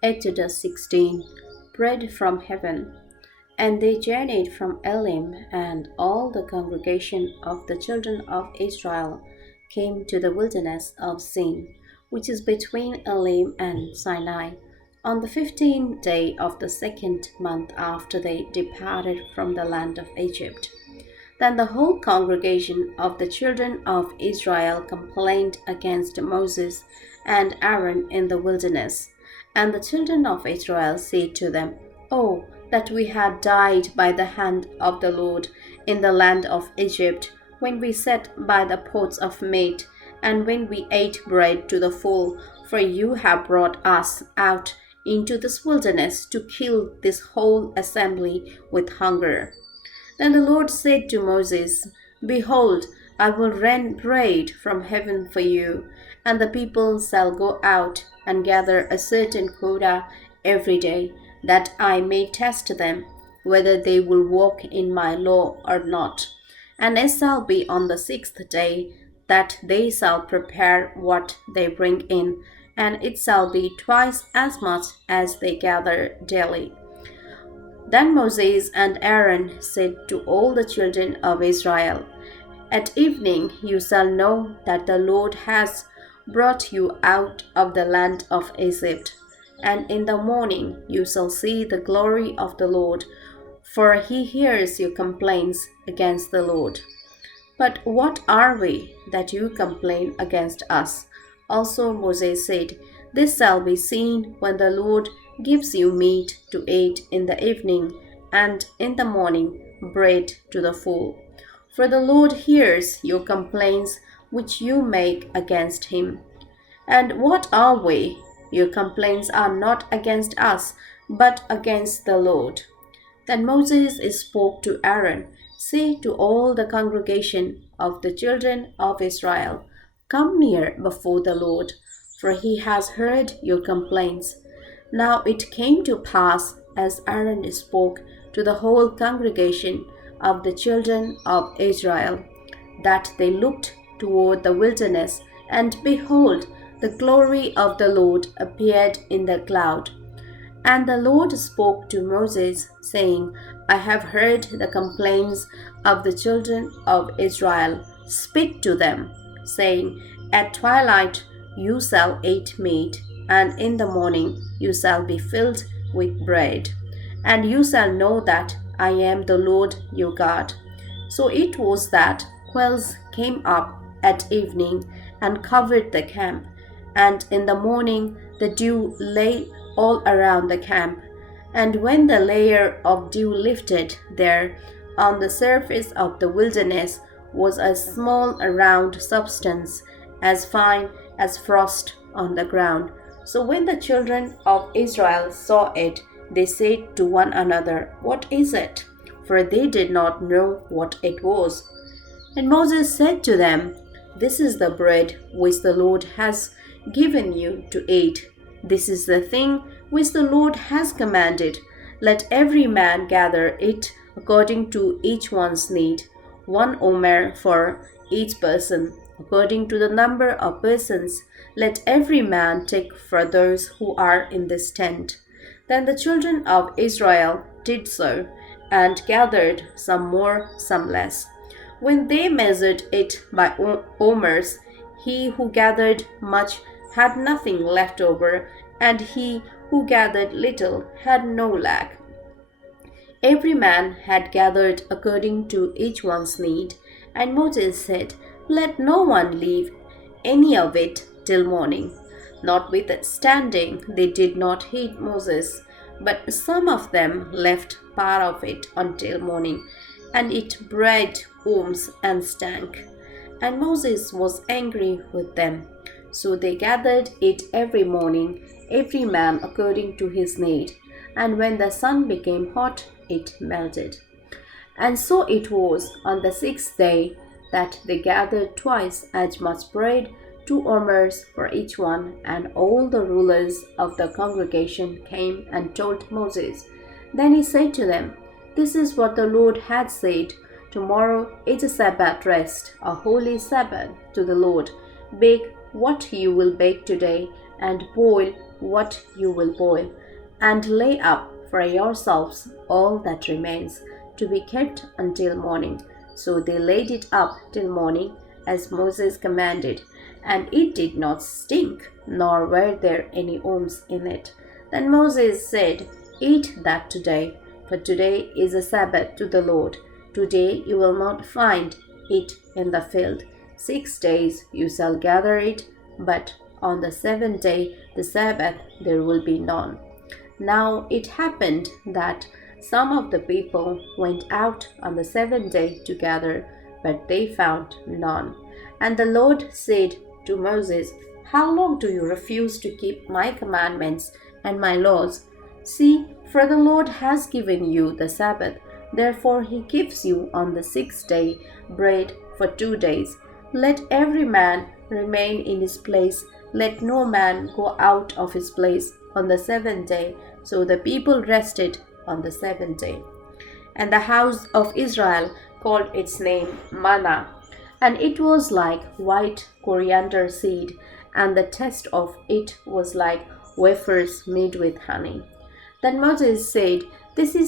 Exodus 16. Bread from heaven. And they journeyed from Elim, and all the congregation of the children of Israel came to the wilderness of Sin, which is between Elim and Sinai, on the 15th day of the second month after they departed from the land of Egypt. Then the whole congregation of the children of Israel complained against Moses and Aaron in the wilderness. And the children of Israel said to them, Oh, that we had died by the hand of the Lord in the land of Egypt, when we sat by the pots of meat, and when we ate bread to the full, for you have brought us out into this wilderness to kill this whole assembly with hunger. Then the Lord said to Moses, Behold, I will rain bread from heaven for you, and the people shall go out and gather a certain quota every day, that I may test them, whether they will walk in my law or not. And it shall be on the 6th day that they shall prepare what they bring in, and it shall be twice as much as they gather daily. Then Moses and Aaron said to all the children of Israel, At evening you shall know that the Lord has brought you out of the land of Egypt, and in the morning you shall see the glory of the Lord, for he hears your complaints against the Lord. But what are we that you complain against us? Also Moses said, This shall be seen when the Lord gives you meat to eat in the evening, and in the morning bread to the full. For the Lord hears your complaints which you make against him. And what are we? Your complaints are not against us, but against the Lord. Then Moses spoke to Aaron, Say to all the congregation of the children of Israel, Come near before the Lord, for he has heard your complaints. Now it came to pass, as Aaron spoke to the whole congregation of the children of Israel, that they looked toward the wilderness, and behold, the glory of the Lord appeared in the cloud. And the Lord spoke to Moses, saying, I have heard the complaints of the children of Israel. Speak to them, saying, At twilight you shall eat meat, and in the morning you shall be filled with bread. And you shall know that I am the Lord your God. So it was that quails came up at evening and covered the camp, and in the morning the dew lay all around the camp. And when the layer of dew lifted, there on the surface of the wilderness was a small round substance, as fine as frost on the ground. So when the children of Israel saw it, they said to one another, What is it? For they did not know what it was. And Moses said to them, This is the bread which the Lord has given you to eat. This is the thing which the Lord has commanded. Let every man gather it according to each one's need, 1 omer for each person. According to the number of persons, let every man take for those who are in this tent. Then the children of Israel did so, and gathered some more, some less. When they measured it by omers, he who gathered much had nothing left over, and he who gathered little had no lack. Every man had gathered according to each one's need, and Moses said, Let no one leave any of it till morning. Notwithstanding, they did not heed Moses, but some of them left part of it until morning, and it bred worms and stank. And Moses was angry with them. So they gathered it every morning, every man according to his need. And when the sun became hot, it melted. And so it was on the 6th day that they gathered twice as much bread, 2 omers for each one. And all the rulers of the congregation came and told Moses. Then he said to them, This is what the Lord had said. Tomorrow is a Sabbath rest, a holy Sabbath to the Lord. Bake what you will bake today, and boil what you will boil, and lay up for yourselves all that remains, to be kept until morning. So they laid it up till morning, as Moses commanded, and it did not stink, nor were there any worms in it. Then Moses said, Eat that today, for today is a Sabbath to the Lord. Today you will not find it in the field. 6 days you shall gather it, but on the seventh day, the Sabbath, there will be none. Now it happened that some of the people went out on the seventh day to gather, but they found none. And the Lord said to Moses, How long do you refuse to keep my commandments and my laws? See, for the Lord has given you the Sabbath. Therefore he gives you on the sixth day bread for 2 days. Let every man remain in his place. Let no man go out of his place on the seventh day. So the people rested on the seventh day. And the house of Israel called its name manna, and it was like white coriander seed, and the taste of it was like wafers made with honey. Then Moses said, This is